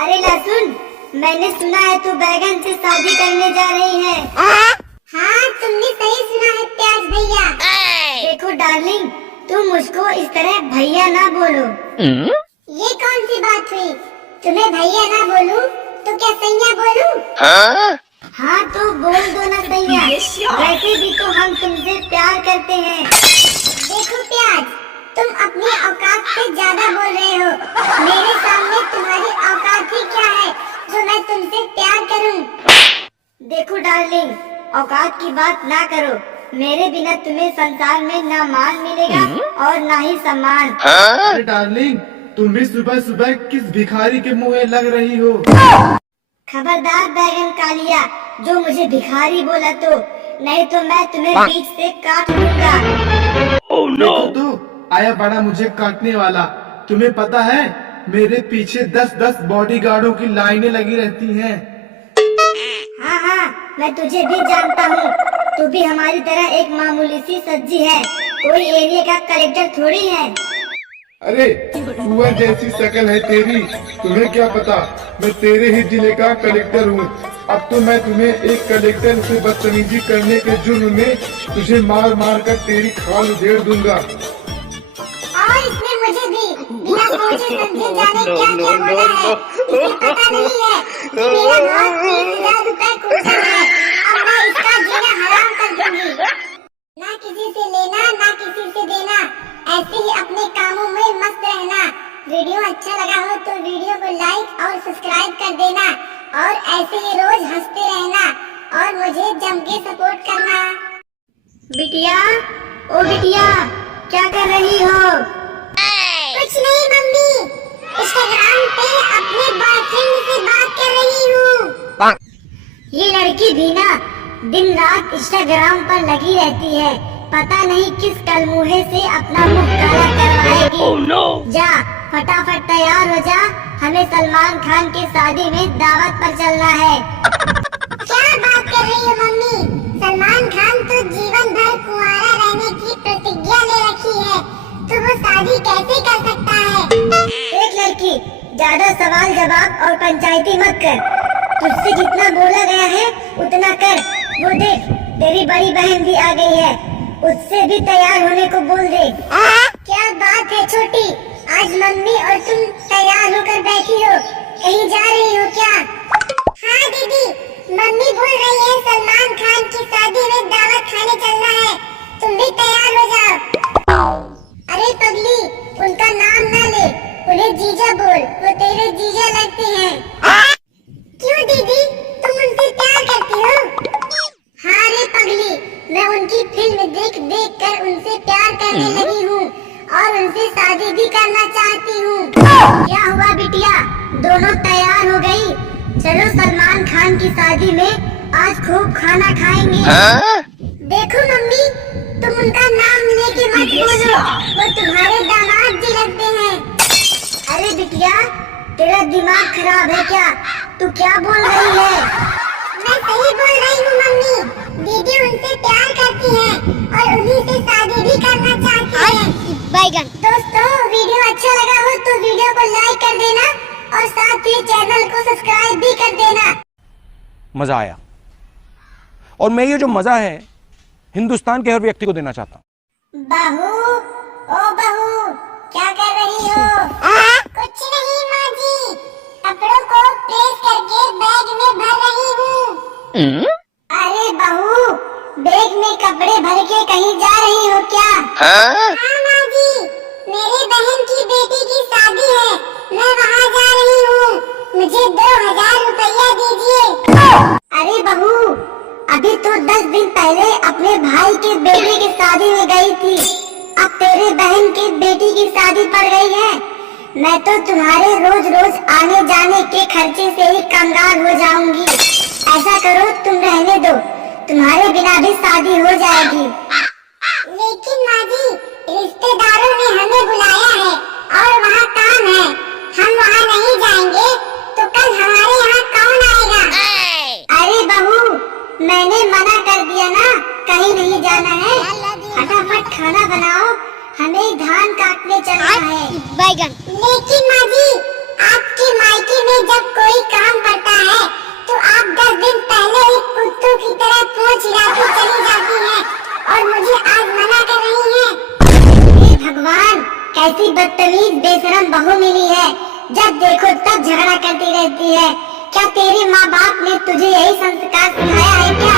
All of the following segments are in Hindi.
अरे लहसुन, मैंने सुना है तू बैगन से शादी करने जा रही है। हाँ, तुमने सही सुना है प्याज भैया। देखो डार्लिंग, तुम मुझको इस तरह भैया ना बोलो। ये कौन सी बात हुई? तुम्हें भैया ना बोलूं तो क्या सैया बोलूं? हाँ तो बोल दो ना सैया, वैसे भी तो हम तुमसे प्यार करते हैं। देखो प्याज, तुम अपनी औकात से ज्यादा बोल रहे हो। मेरे सामने तुम्हारी औकात ही क्या है जो मैं तुमसे प्यार करूं? देखो डार्लिंग, औकात की बात ना करो। मेरे बिना तुम्हें संसार में ना मान मिलेगा और ना ही सम्मान। अरे डार्लिंग, तुम भी सुबह सुबह किस भिखारी के मुँह लग रही हो? खबरदार बैगन कालिया, जो मुझे भिखारी बोला तो, नहीं तो मैं तुम्हें बीच से काट लूंगा। देखो तो आया बड़ा मुझे काटने वाला। तुम्हें पता है मेरे पीछे 10-10 बॉडीगार्डों की लाइनें लगी रहती हैं। हाँ हाँ, मैं तुझे भी जानता हूँ। तू भी हमारी तरह एक मामूली सी सब्जी है, कोई एरिया का कलेक्टर थोड़ी है। अरे सुअर जैसी शक्ल है तेरी, तुम्हें क्या पता मैं तेरे ही जिले का कलेक्टर हूँ। अब तो मैं तुम्हें एक कलेक्टर से बदतमीजी करने के जुर्म में तुझे मार मार कर तेरी खाल उधेड़ दूंगा। और इसमें मुझे भी बिना सोचे समझे जाने क्या क्या बोला है। इसे पता नहीं है कि मेरा भाव 30,000 रुपए कुंटल है। अब मैं इसका जीना हराम कर दूंगी। ना किसी से लेना ना किसी से देना, ऐसे ही अपने कामों में मस्त रहना। वीडियो अच्छा लगा हो तो वीडियो को लाइक और सब्सक्राइब कर देना और ऐसे ही रोज हंसते रहना और मुझे जम के सपोर्ट करना। बिटिया, ओ बिटिया, क्या कर रही हो? कुछ नहीं मम्मी, इंस्टाग्राम पे अपने बॉयफ्रेंड से बात कर रही हूँ। ये लड़की भी ना दिन रात इंस्टाग्राम पर लगी रहती है। पता नहीं किस कलमुहे से अपना मुंह काला करवाएगी। जा फटाफट तैयार हो जा, हमें सलमान खान की शादी में दावत पर चलना है। क्या बात कर रही हो मम्मी? सलमान खान तो जीवन भर कुंवारा रहने की प्रतिज्ञा ले रखी है, तो वो शादी कैसे कर सकता है? एक लड़की, ज्यादा सवाल जवाब और पंचायती मत कर। तुझसे जितना बोला गया है उतना कर। वो देख, तेरी बड़ी बहन भी आ गई है, उससे भी तैयार होने को बोल दे। क्या बात है छोटी, आज मम्मी और तुम तैयार होकर बैठी हो, कहीं जा रही हो क्या? हाँ दीदी, मम्मी बोल रही है सलमान खान की शादी में दावत खाने चलना है, तुम भी तैयार हो जाओ। अरे पगली, उनका नाम ना ले, उन्हें जीजा बोल, वो तेरे जीजा लगते हैं। क्यों दीदी, तुम उनसे प्यार करती हो? हाँ रे पगली, मैं उनकी फिल्म देख देख कर उनसे प्यार करने लगी हूँ और उनसे शादी भी करना चाहती हूँ। क्या हुआ बिटिया, दोनों तैयार हो गई? चलो सलमान खान की शादी में आज खूब खाना खाएंगे। देखो मम्मी, तुम उनका नाम लेके मत बोलो, वो तुम्हारे दामाद जी लगते हैं। अरे बिटिया, तेरा दिमाग खराब है क्या? तू क्या बोल रही है? मैं सही बोल रही हूँ मम्मी, दीदी उनसे प्यार करती है और उन्हीं से शादी भी करना चाहती है। बैगन दोस्तों, वीडियो अच्छा लगा हो तो वीडियो को लाइक कर देना और साथ ही चैनल को सब्सक्राइब भी कर देना। मजा आया, और मैं ये जो मजा है हिंदुस्तान के हर व्यक्ति को देना चाहता हूँ। बहू, ओ बहू, क्या कर रही हो? कुछ नहीं माँ जी, कपड़ों को प्रेस करके बैग में भर रही हूँ। अरे बहू, बैग में कपड़े भर के कहीं जा रही हो क्या? हाँ माँ जी, मेरी बहन की बेटी की शादी है, मैं वहाँ जा रही हूँ, मुझे 2,000 रुपया दीजिए। अरे बहू, अभी तो 10 दिन पहले अपने भाई के बेटे की शादी में गई थी, अब तेरे बहन की बेटी की शादी पड़ गई है। मैं तो तुम्हारे रोज रोज आने जाने के खर्चे से ही कंगाल हो जाऊंगी। ऐसा करो, तुम रहने दो, तुम्हारे बिना भी शादी हो जाएगी। लेकिन माँ जी, रिश्तेदारों ने हमें बुलाया है और वहाँ काम है, हम वहाँ नहीं जाएंगे तो कल हमारे यहाँ कौन आएगा? अरे बहू, मैंने मना कर दिया ना, कहीं नहीं जाना है। फटाफट खाना बनाओ, हमें धान काटने चलना है। बैगन। लेकिन माँ जी, आपके मायके में जब कैसी बदतमीज बेशरम बहू मिली है, जब देखो तब झगड़ा करती रहती है। क्या तेरे माँ बाप ने तुझे यही संस्कार सिखाया है क्या?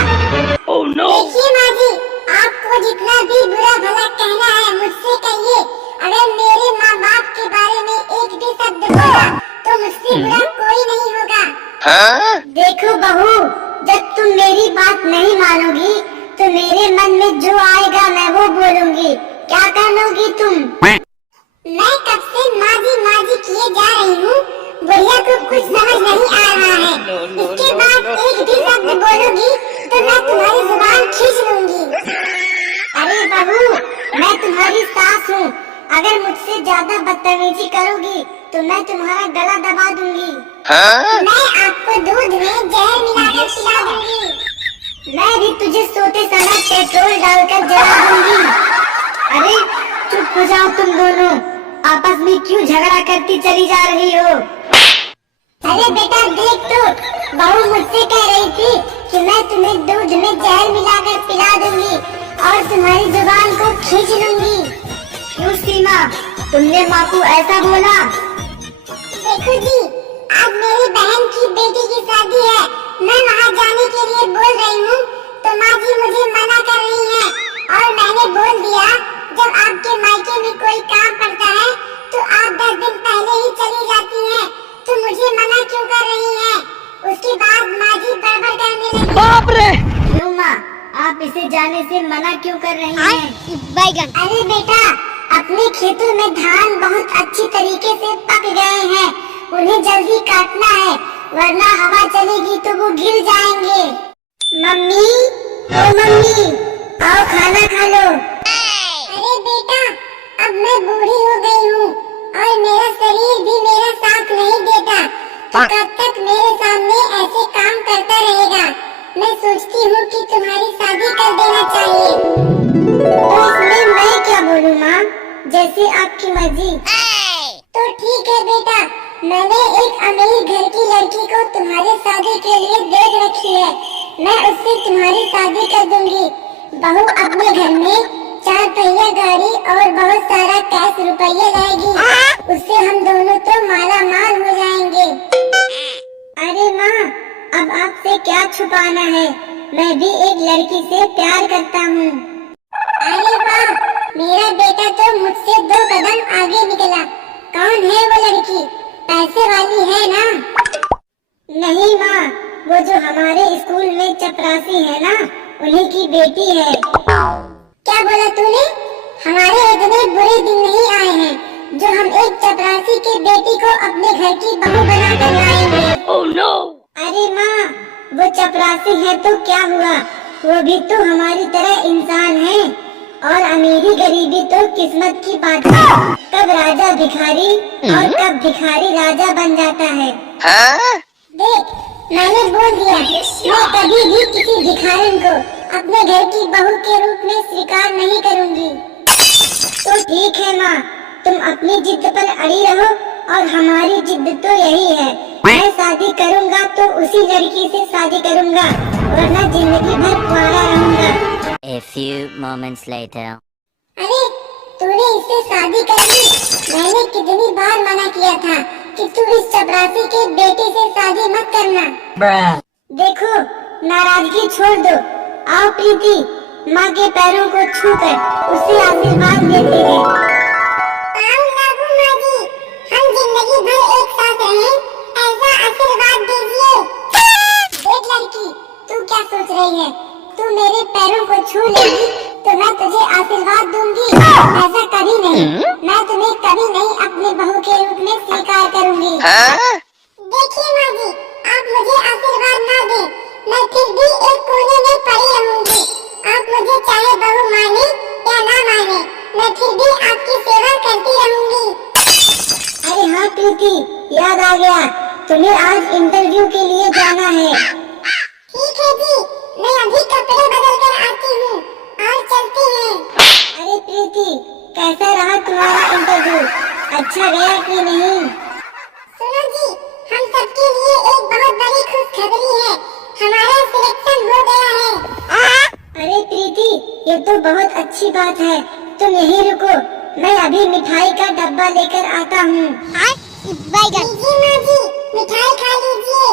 देखिए माँ जी, आपको जितना भी बुरा भला कहना है मुझसे कहिए। अगर मेरे माँ बाप के बारे में एक भी शब्द बोला तो मुझसे बुरा कोई नहीं होगा। देखो बहू, जब तुम मेरी बात नहीं मानोगी तो मेरे मन में जो आएगा मैं वो बोलूंगी। क्या कर लोगी तुम? मैं कब से माँ जी किए जा रही हूँ, बुढ़िया को कुछ समझ नहीं आ रहा है। इसके बाद एक भी शब्द बोलोगी तो मैं तुम्हारी जुबान खींच लूंगी। अरे बहू, मैं तुम्हारी सास हूँ, अगर मुझसे ज्यादा बदतमीजी करोगी तो मैं तुम्हारा गला दबा दूंगी। मैं आपको दूध में जहर मिलाकर पिला दूंगी। मैं भी तुझे सोते समय पेट्रोल डालकर जला दूंगी। अरे चुप हो जाओ तुम दोनों, आपस में क्यों झगड़ा करती चली जा रही हो? अरे बेटा देख तो, बहू मुझसे कह रही थी कि मैं तुम्हें दूध में जहर मिलाकर पिला दूंगी और तुम्हारी जुबान को खींच लूंगी। क्यों सीमा, तुमने माँ को ऐसा बोला? देखो जी, आज मेरी बहन की बेटी की शादी है, मैं वहाँ जाने के लिए बोल रही हूँ तो माँ जी मुझे मना कर रही हैं। और मैंने बोल दिया जब आपके मायके में कोई काम पड़ता है तो आप 10 दिन पहले ही चली जाती हैं, तो मुझे मना क्यों कर रही हैं? उसके बाद माँ जी बड़बड़ करने लगी। बाप रे! क्यों माँ, आप इसे जाने से मना क्यों कर रही हैं? अरे बेटा, अपने खेतों में धान बहुत अच्छी तरीके से पक गए हैं, उन्हें जल्दी काटना है वरना हवा चलेगी तो वो गिर जाएंगे। मम्मी, ओ मम्मी, आओ खाना खा लो। अरे बेटा, अब मैं बूढ़ी हो गई हूँ और मेरा शरीर भी मेरा साथ नहीं देता, तो कब तक मेरे सामने ऐसे काम करता रहेगा? मैं सोचती हूँ कि तुम्हारी शादी कर देना चाहिए। तो इसमें मैं क्या बोलूँ माँ, जैसे आपकी मर्जी। तो ठीक है बेटा, मैंने एक अमीर घर की लड़की को तुम्हारी शादी के लिए देख रखी है, मैं उससे तुम्हारी शादी कर दूंगी। बहू अपने घर में 4 पहिया गाड़ी और बहुत सारा कैश रुपये लाएगी, उससे हम दोनों तो माला माल हो जाएंगे। अरे माँ, अब आपसे क्या छुपाना है, मैं भी एक लड़की से प्यार करता हूँ। अरे वाह, मेरा बेटा तो मुझसे 2 कदम आगे निकला। कौन है वो लड़की? पैसे वाली है ना? नहीं माँ, वो जो हमारे स्कूल में चपरासी है ना, उन्हीं की बेटी है। क्या बोला तूने? हमारे इतने बुरे दिन नहीं आए हैं जो हम एक चपरासी की बेटी को अपने घर की बहू बनाकर लाएंगे। Oh no! अरे माँ, वो चपरासी है तो क्या हुआ, वो भी तो हमारी तरह इंसान है। और अमीरी गरीबी तो किस्मत की बात है, कब राजा भिखारी और कब भिखारी राजा बन जाता है। देख, मैंने बोल दिया, मैं कभी भी किसी भिखारन को अपने घर की बहू के रूप में स्वीकार नहीं करूंगी। तो ठीक है माँ, तुम अपनी जिद पर अड़ी रहो और हमारी जिद तो यही है, मैं शादी करूँगा तो उसी लड़की से शादी करूँगा, वरना जिंदगी भर कुंवारा रहूँगा। A few moments later. अरे तूने इससे शादी कर ली? मैंने कितनी बार मना किया था कि तू इस चपरासी के बेटे से शादी मत करना। देखो, नाराजगी छोड़ दो, आओ प्रीति, माँ के पैरों को छूकर उसे आशीर्वाद देते हैं। आओ लागू माँ जी, हम जिंदगी भर एक साथ रहें, ऐसा आशीर्वाद दीजिए। देख लड़की, तू क्या सोच रही है? तू मेरे पैरों को छू लेगी तो मैं तुझे आशीर्वाद दूंगी? ऐसा कभी नहीं, मैं तुम्हें कभी नहीं अपनी बहू के रूप में स्वीकार करूंगी। देखिए माँ जी, आप मुझे आशीर्वाद ना दें, मैं फिर भी एक कोने में पड़ी रहूंगी। आप मुझे चाहे बहू माने या ना माने, मैं फिर भी आपकी सेवा करती रहूंगी। अरे हाँ प्रीति, याद आ गया, तुम्हें आज इंटरव्यू के लिए जाना है। ठीक है जी, मैं अभी कपड़े बदल कर आती हूँ और चलते हैं। अरे प्रीति, कैसा रहा तुम्हारा इंटरव्यू, अच्छा गया कि नहीं? सुनो जी, हम सबके लिए एक बहुत बड़ी खुशखबरी है, हमारा सिलेक्शन हो गया है। अरे प्रीति, ये तो बहुत अच्छी बात है, तुम यहीं रुको, मैं अभी मिठाई का डब्बा लेकर आता हूँ। लीजिए माँ जी, मिठाई खा लीजिए।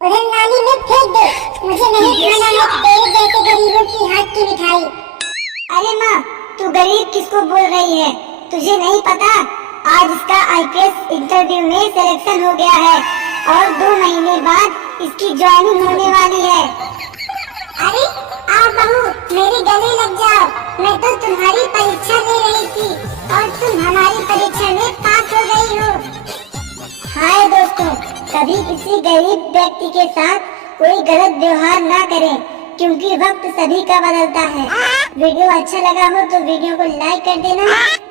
उधर नाली में फेंक दो, मुझे नहीं खाना है तेरे जैसे गरीबों की हाथ की मिठाई। अरे माँ, तू गरीब किसको बोल रही है? तुझे नहीं पता आज इसका आईपीएस इंटरव्यू में सिलेक्शन हो गया है और 2 महीने बाद इसकी ज्वाइनिंग होने वाली है। अरे आओ बहू, मेरे गले लग जाओ। मैं तो तुम्हारी परीक्षा ले रही थी और तुम हमारी परीक्षा में पास हो गई हो। हाय दोस्तों, कभी किसी गरीब व्यक्ति के साथ कोई गलत व्यवहार ना करें, क्योंकि वक्त सभी का बदलता है। वीडियो अच्छा लगा हो तो वीडियो को लाइक कर देना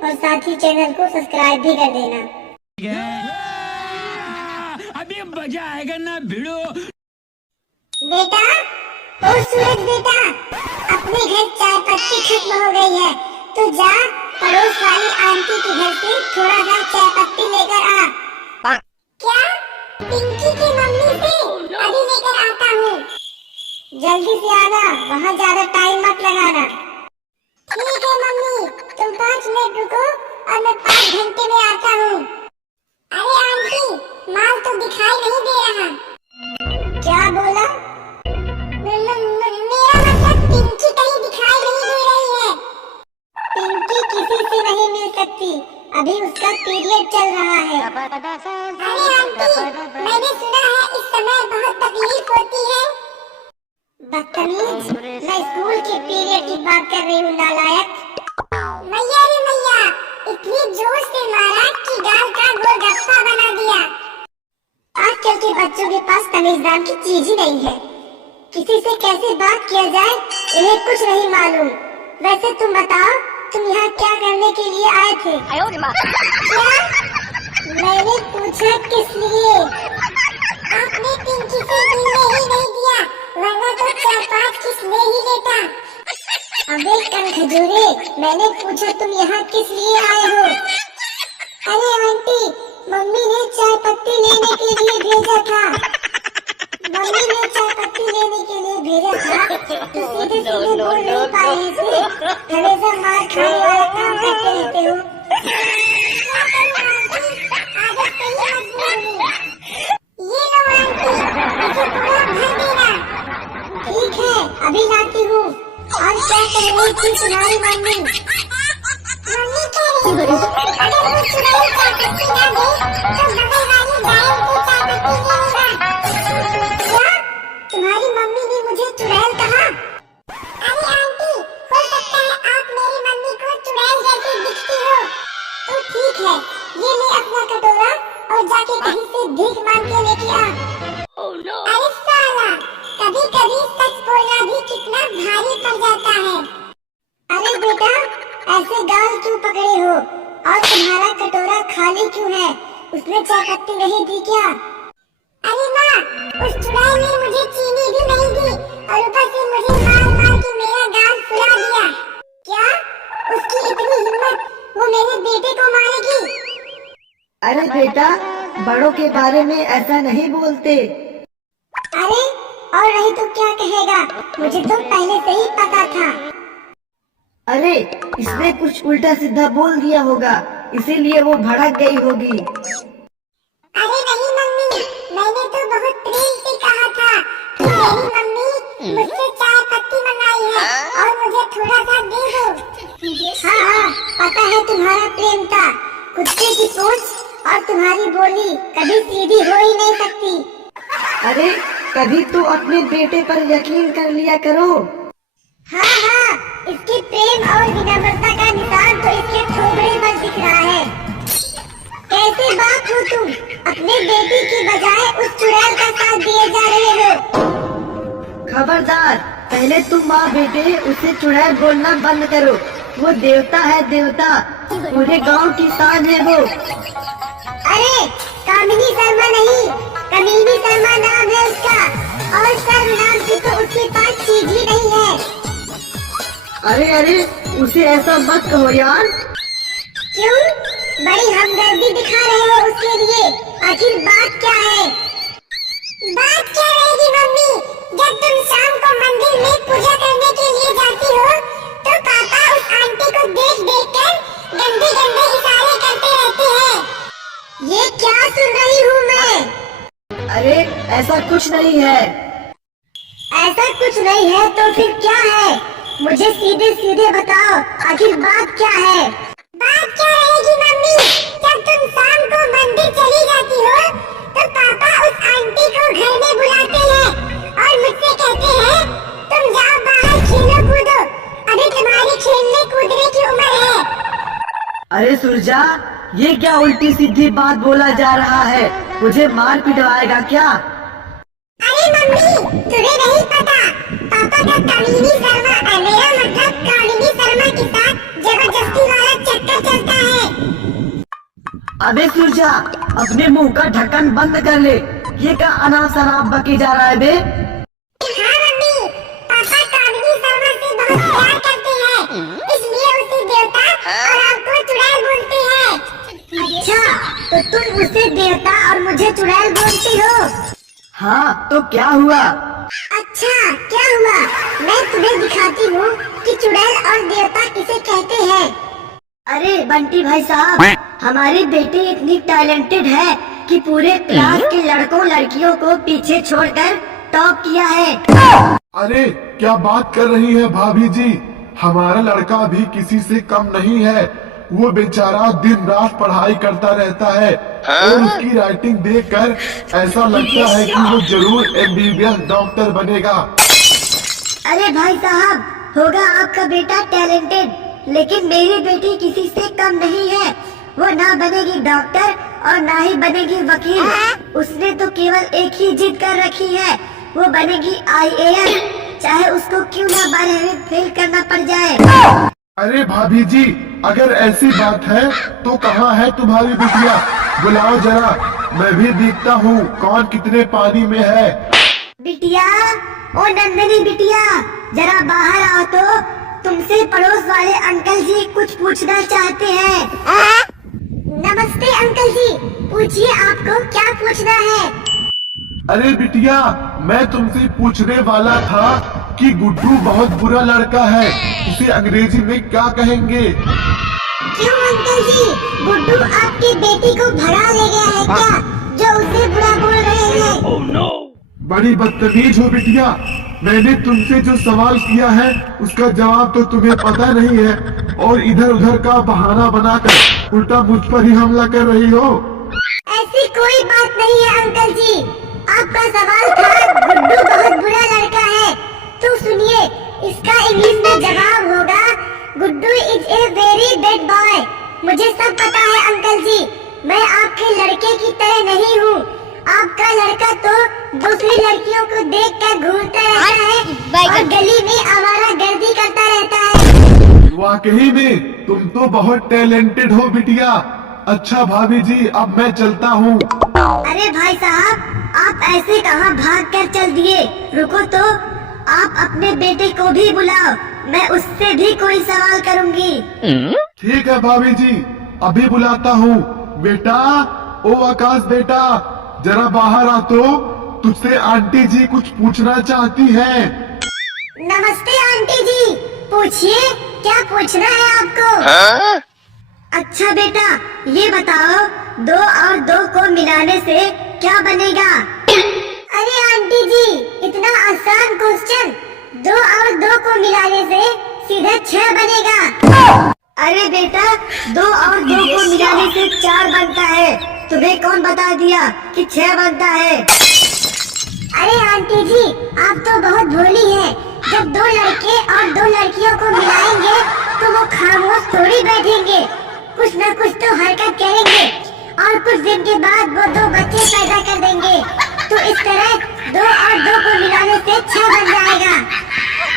और साथ ही चैनल को सब्सक्राइब भी कर देना। अभी मजा आएगा ना भिड़ो। बेटा, ओ सूरज बेटा, अपने घर चाय पत्ती खत्म हो गई है तो जा पड़ोस वाली आंटी के घर से थोड़ा सा चाय पत्ती लेकर आ। क्या? पिंकी की मम्मी से? अभी लेकर आता हूँ। जल्दी से आना, वहाँ ज्यादा टाइम मत लगाना। ठीक है मम्मी, तुम 5 मिनट रुको और मैं 5 घंटे में आता हूँ। अरे आंटी, माल तो दिखाई नहीं दे रहा। क्या बोला? मेरा मतलब पिंकी कहीं दिखाई नहीं दे रही है। पिंकी किसी से नहीं मिल सकती, अभी उसका पीरियड चल रहा है। अरे आंटी, मैंने सुना है इस समय बहुत तकलीफ होती है। बदतमीज, मैं स्कूल के पीरियड की बात कर रही हूँ नालायक। मैया रे मैया, इतनी जोर से मारा कि गाल का गोलगप्पा बना दिया। आजकल के बच्चों के पास तमीज नाम की चीज ही नहीं है। किसी से कैसे बात किया जाए इन्हें कुछ नहीं मालूम। वैसे तुम बताओ, तुम यहाँ क्या करने के लिए आए थे? क्या? मैंने पूछा किस लिए? आपने पिंकी से मिलने ही नहीं दिया, वरना तो 4-5 किस ले ही लेता। अबे कनखजूरे, मैंने पूछा तुम यहाँ किस लिए आए हो? अरे आंटी, मम्मी ने चाय पत्ती लेने के लिए भेजा था। मम्मी ने चाय पत्ती लेने के लिए भेजा था तो सीधे सीधे बोल नहीं पा रहे थे। हमेशा मार खाने वाला काम करते रहते हो। क्या करूं आंटी, आदत से ही मजबूर हूँ। ये लो आंटी, इसे पूरा भर देना। ठीक है, अभी लाती हूँ। और क्या कह रही थी तुम्हारी मम्मी? मम्मी कह रही है, अगर वो चुराई चाय पत्ती ना दे तो बगल वाली गाय को चाय पत्ती देगा। क्या? तुम्हारी मम्मी ने मुझे चुड़ैल कहा? अरे आंटी, हो सकता है आप मेरी मम्मी को चुड़ैल जैसी दिखती हो। तो ठीक है, ये ले अपना कटोरा और जाके कहीं से भीख मांग के लेके आ। अरे साला, कभी कभी सच बोलना भी कितना भारी पड़ जाता है। अरे बेटा, ऐसे गाल क्यों पकड़े हो? और तुम्हारा कटोरा खाली क्यों है? उसमें चाय पत्ती नहीं दी क्या? अरे माँ, उस चुड़ैल ने मुझे चीनी भी नहीं दी और ऊपर से मुझे मार मार के मेरा गाल फुला दिया। क्या? उसकी इतनी हिम्मत, वो मेरे बेटे को मारेगी? अरे बेटा, बड़ों के बारे में ऐसा नहीं बोलते। अरे और नहीं तो क्या कहेगा? मुझे तो पहले से ही पता था। अरे इसने कुछ उल्टा सीधा बोल दिया होगा, इसीलिए वो भड़क गई होगी। अरे नहीं मम्मी, मैंने तो बहुत प्रेम से कहा था कि मेरी मम्मी मुझसे चाय पत्ती मंगाई है और मुझे थोड़ा सा दे दो। हाँ हाँ, पता है तुम्हारा प्रेम था। कुत्ते की पूंछ और तुम्हारी बोली कभी सीधी हो ही नहीं सकती। अरे कभी तो अपने बेटे पर यकीन कर लिया करो। हाँ हाँ, इसके प्रेम और विनम्रता का निशान तो इसके थोबड़े पर दिख रहा है। कैसे बात हो तुम? अपने बेटी की बजाय उस चुड़ैल का साथ दिए जा रहे हो। खबरदार, पहले तुम माँ बेटे उसे चुड़ैल बोलना बंद करो। वो देवता है देवता, पूरे गांव की शान है वो। अरे कामिनी शर्मा नहीं, कमीनी शर्मा नाम है उसका, और सर्व नाम की तो उसके पास चीज ही नहीं है। अरे अरे, उसे ऐसा मत कहो यार। क्यों? बड़ी हमदर्दी दिखा रहे हो उसके लिए। आखिर बात क्या है? बात क्या रहेगी मम्मी, जब तुम शाम को मंदिर में पूजा करने के लिए जाती हो तो पापा उस आंटी को देख देख कर अरे ऐसा कुछ नहीं है। ऐसा कुछ नहीं है तो फिर क्या है? मुझे सीधे सीधे बताओ, आखिर बात क्या है? बात क्या रहेगी मम्मी? जब तुम शाम को मंदिर चली जाती हो तो पापा उस आंटी को घर में बुलाते हैं और मुझसे कहते हैं तुम जाओ बाहर खेलो कूदो, अभी तुम्हारी खेलने कूदने की उम्र है। अरे सुरजा, ये क्या उल्टी सीधी बात बोला जा रहा है? मुझे मार पिटवाएगा क्या? अरे मम्मी, तुम्हें नहीं पता, पापा का कामिनी शर्मा, मेरा मतलब कामिनी शर्मा के साथ जबरदस्ती वाला चक्कर चलता है। अबे सुरजा, अपने मुंह का ढक्कन बंद कर ले। ये क्या अनाप शनाप बकी जा रहा है बे? हाँ मम्मी, पापा कामिनी शर्मा से बहुत प्यार करते हैं, इसलिए उसे देवता और आपको चुड़ैल बोलते हैं। अच्छा, तो तुम उसे देवता और मुझे चुड़ैल बोलती हो? हाँ, तो क्या हुआ? अच्छा, क्या हुआ? मैं तुम्हें दिखाती हूँ कि चुड़ैल और देवता किसे कहते हैं। अरे बंटी भाई साहब, हमारी बेटी इतनी टैलेंटेड है कि पूरे क्लास के लड़कों लड़कियों को पीछे छोड़कर टॉप किया है। अरे क्या बात कर रही है भाभी जी, हमारा लड़का भी किसी से कम नहीं है। वो बेचारा दिन रात पढ़ाई करता रहता है और उसकी राइटिंग देखकर ऐसा लगता है कि वो जरूर MBBS डॉक्टर बनेगा। अरे भाई साहब, होगा आपका बेटा टैलेंटेड, लेकिन मेरी बेटी किसी से कम नहीं है। वो ना बनेगी डॉक्टर और ना ही बनेगी वकील। उसने तो केवल एक ही जिद कर रखी है, वो बनेगी IAS, चाहे उसको क्यों ना 12वीं फेल करना पड़ जाए। अरे भाभी जी, अगर ऐसी बात है तो कहाँ है तुम्हारी बिटिया? बुलाओ जरा, मैं भी देखता हूँ कौन कितने पानी में है। बिटिया, ओ नंदनी बिटिया, जरा बाहर आओ तो, तुमसे पड़ोस वाले अंकल जी कुछ पूछना चाहते हैं। नमस्ते अंकल जी, पूछिए आपको क्या पूछना है। अरे बिटिया, मैं तुमसे पूछने वाला था कि गुड्डू बहुत बुरा लड़का है, उसे अंग्रेजी में क्या कहेंगे? क्यों अंकल जी, गुड्डू आपकी बेटी को भगा ले गया है क्या, जो उसे बुरा बोल रहे हैं? बड़ी बदतमीज हो बिटिया, मैंने तुमसे जो सवाल किया है उसका जवाब तो तुम्हें पता नहीं है और इधर उधर का बहाना बनाकर उल्टा मुझ पर ही हमला कर रही हो। ऐसी कोई बात नहीं है अंकल जी, आपका सवाल था गुड्डू बहुत बुरा लड़का है, तो सुनिए, इसका इंग्लिश में जवाब होगा Guddu is a very bad boy. मुझे सब पता है अंकल जी, मैं आपके लड़के की तरह नहीं हूँ। आपका लड़का तो दूसरी लड़कियों को देखकर घूरता रहता है और गली में आवारागर्दी करता रहता है। वाकई में तुम तो बहुत टैलेंटेड हो बिटिया। अच्छा भाभी जी, अब मैं चलता हूँ। अरे भाई साहब, आप ऐसे कहाँ भाग कर चल दिए? रुको तो, आप अपने बेटे को भी बुलाओ, मैं उससे भी कोई सवाल करूंगी। ठीक है भाभी जी, अभी बुलाता हूँ। बेटा, ओ आकाश बेटा, जरा बाहर आ तो, तुझसे आंटी जी कुछ पूछना चाहती हैं। नमस्ते आंटी जी, पूछिए, क्या पूछना है आपको? अच्छा बेटा, ये बताओ, 2 और 2 को मिलाने से क्या बनेगा? अरे आंटी जी, इतना आसान क्वेश्चन, 2 और 2 को मिलाने से सीधा 6 बनेगा। अरे बेटा, 2 और 2 को मिलाने से 4 बनता है, तुम्हें कौन बता दिया कि 6 बनता है? अरे आंटी जी, आप तो बहुत भोली हैं। जब 2 लड़के और 2 लड़कियों को मिलाएंगे तो वो खामोश थोड़ी बैठेंगे, कुछ न कुछ तो हरकत करेंगे और कुछ दिन के बाद वो 2 बच्चे पैदा कर देंगे। तो इस तरह 2 और 2 को मिलाने से 6 बन जाएगा।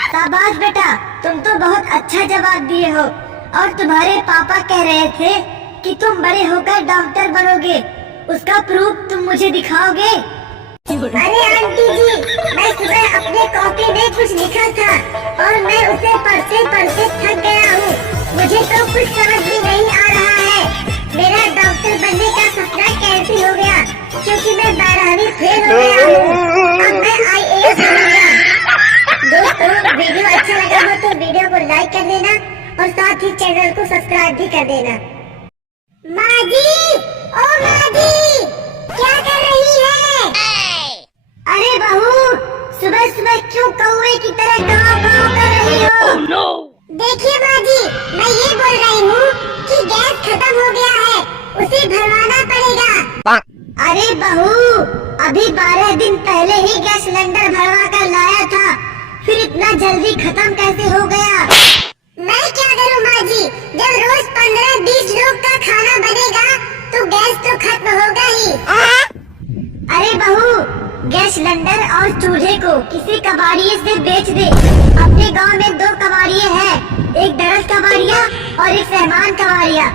शाबाश बेटा, तुम तो बहुत अच्छा जवाब दिए हो। और तुम्हारे पापा कह रहे थे कि तुम बड़े होकर डॉक्टर बनोगे, उसका प्रूफ तुम मुझे दिखाओगे? अरे आंटी जी, मैं सुबह अपने कॉपी में कुछ लिखा था और मैं उसे पढ़ते पढ़ते थक गया हूँ। मुझे तो कुछ समझ भी नहीं आ रहा है। मेरा डॉक्टर बनने का सपना कैंसिल हो गया क्योंकि मैं 12वीं फेल हो गया हूँ। अब मैं IAS बनूंगा। दोस्तों, वीडियो अच्छा लगा हो तो वीडियो को लाइक कर देना और साथ ही चैनल को सब्सक्राइब भी कर देना। माँ जी, ओ माँ जी, क्या कर रही है? सुबह क्यों कौवे की तरह गाँव गाँव कर रही हो? देखिए माँ जी, मैं ये बोल रही हूँ कि गैस खत्म हो गया है, उसे भरवाना पड़ेगा। अरे बहू, अभी 12 दिन पहले ही गैस सिलेंडर भरवा कर लाया था, फिर इतना जल्दी खत्म कैसे हो गया? मैं क्या करूँ माँ जी, जब रोज 15-20 लोग का खाना बनेगा तो गैस तो खत्म होगा ही। अरे बहू, गैस सिलेंडर और चूल्हे को किसी कबाड़िए से बेच दे। अपने गांव में 2 कबाड़िए हैं, एक दरस कबाड़िया और एक सहमान कबाड़िया।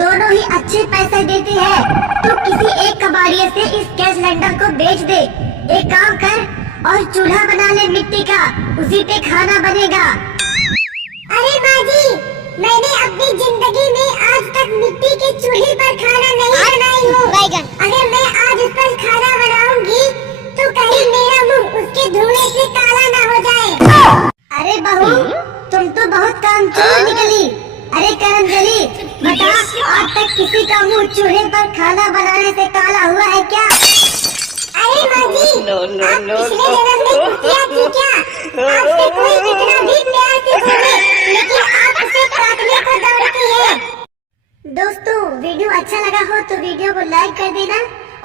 दोनों ही अच्छे पैसे देते हैं। तो किसी एक कबाड़िए से इस गैस सिलेंडर को बेच दे। एक काम कर और चूल्हा बना ले मिट्टी का, उसी पे खाना बनेगा। अरे माँ जी, मैंने अपनी जिंदगी में आज तक मिट्टी के चूल्हे पर खाना नहीं बनाई हूँ। अगर मैं आज उस पर खाना बनाऊंगी तो कहीं मेरा मुंह उसके धुएं से काला ना हो जाए। अरे बहू, तुम तो बहुत कामचोर निकली। अरे करमजली, बता, आज तक किसी का मुंह चूल्हे पर खाना बनाने से काला हुआ है क्या? अरे माँ जी, आप पिछले जन्म में कुतिया थी क्या? आपसे कोई कितना भी प्यार से बोले, लेकिन आप उसे काटने को दौड़ती है। दोस्तों, वीडियो अच्छा लगा हो तो वीडियो को लाइक कर देना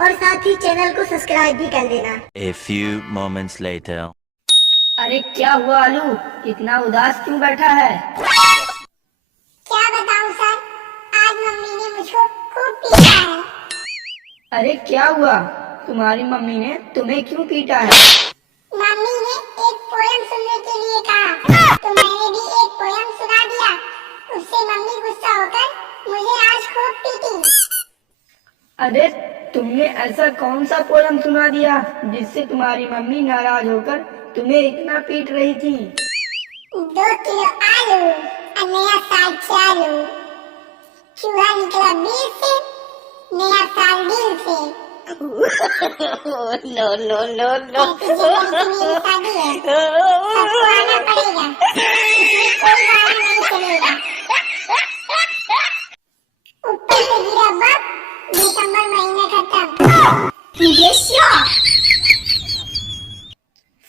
और साथ ही चैनल को सब्सक्राइब भी कर देना। A few moments later. अरे क्या हुआ आलू, इतना उदास क्यों बैठा है? क्या बताऊँ सर, आज मम्मी ने मुझको खूब पीटा है। अरे क्या हुआ, तुम्हारी मम्मी ने तुम्हें क्यों पीटा है? मम्मी ने एक पोयम सुनने के लिए कहा, तो मैंने भी एक पोयम सुना दिया। उससे मम्मी गुस्सा होकर मुझे आज खूब पीटी। अरे तुमने ऐसा कौन सा पोयम सुना दिया जिससे तुम्हारी मम्मी नाराज होकर तुम्हें इतना पीट रही थी? 2 किलो आलू और नया साल चालू, चूहा निकला बीज से, नया साल दिल से। No, no, no, no. मेरी शादी है, सबको आना पड़ेगा, इसमें कोई गाड़ी नहीं चलेगा। ऊपर से गिरा बाप, दिसंबर महीने खत्म।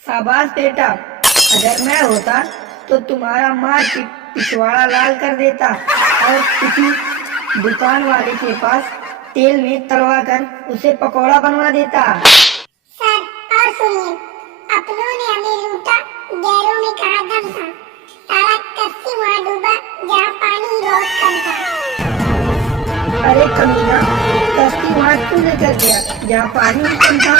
शाबाश बेटा, अगर मैं होता तो तुम्हारा मार पिछवाड़ा लाल कर देता और किसी दुकान वाले के पास तेल में तलवा कर उसे पकौड़ा बनवा देता। सर और सुनिए, अपनों ने हमें लूटा, गैरों में कहा दम था। सारा कस्सी वहाँ डूबा जहाँ पानी बहुत कम था। अरे कमीना, कश्ती वहाँ क्यों लेकर गया जहाँ पानी कम था?